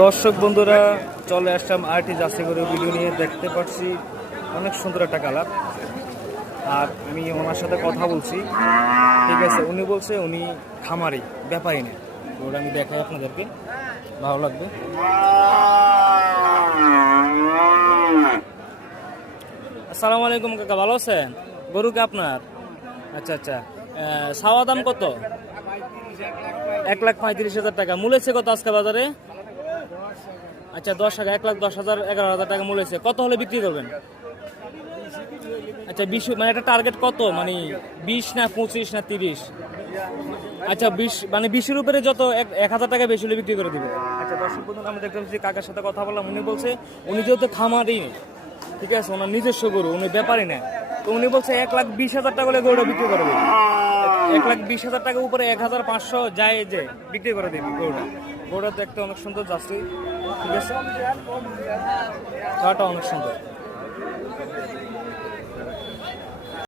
দর্শক বন্ধুরা চলে আসলাম আরটি জার্সি করে ভিডিও নিয়ে। দেখতে পাচ্ছি অনেক সুন্দর একটা কালার। আর আমি ওনার সাথে কথা বলছি, ঠিক আছে। উনি বলছে উনি খামারি, ব্যাপারী নেই। ওটা আমি দেখাই আপনাদেরকে, ভালো লাগবে। আসসালামু আলাইকুম কাকা, ভালো আছেন? গরু কি আপনার? আচ্ছা আচ্ছা, চাওয়া দাম কত? 1,35,000 টাকা। মূলেছে কত আজকে বাজারে? আচ্ছা 10,000, 1,10,000, 11,000 টাকা মূলেছে। কত হলে বিক্রি করবেন? আচ্ছা 20, মানে একটা টার্গেট কত, মানে 20 না 25 না 30? আচ্ছা 20, মানে 20-এর উপরে যত 1,000 টাকা বেশি হলে বিক্রি করে দিবে। আচ্ছা দর্শক বন্ধু, আমি দেখতে পাচ্ছি কাকার সাথে কথা বললাম। উনি বলছে উনি যেহেতু খামারি, ঠিক আছে, ওনার নিজস্ব গরু, উনি ব্যাপারই না। তো উনি বলছে 1,20,000 টাকা হলে গরুটা বিক্রি করে দেবে। 1,20,000 টাকা উপরে 1,500 যায় যে বিক্রি করে দেবে গরুটা। গরুটা দেখতে অনেক সুন্দর যাচ্ছে, ঠিক আছে, খাওয়াটা অনেক সুন্দর।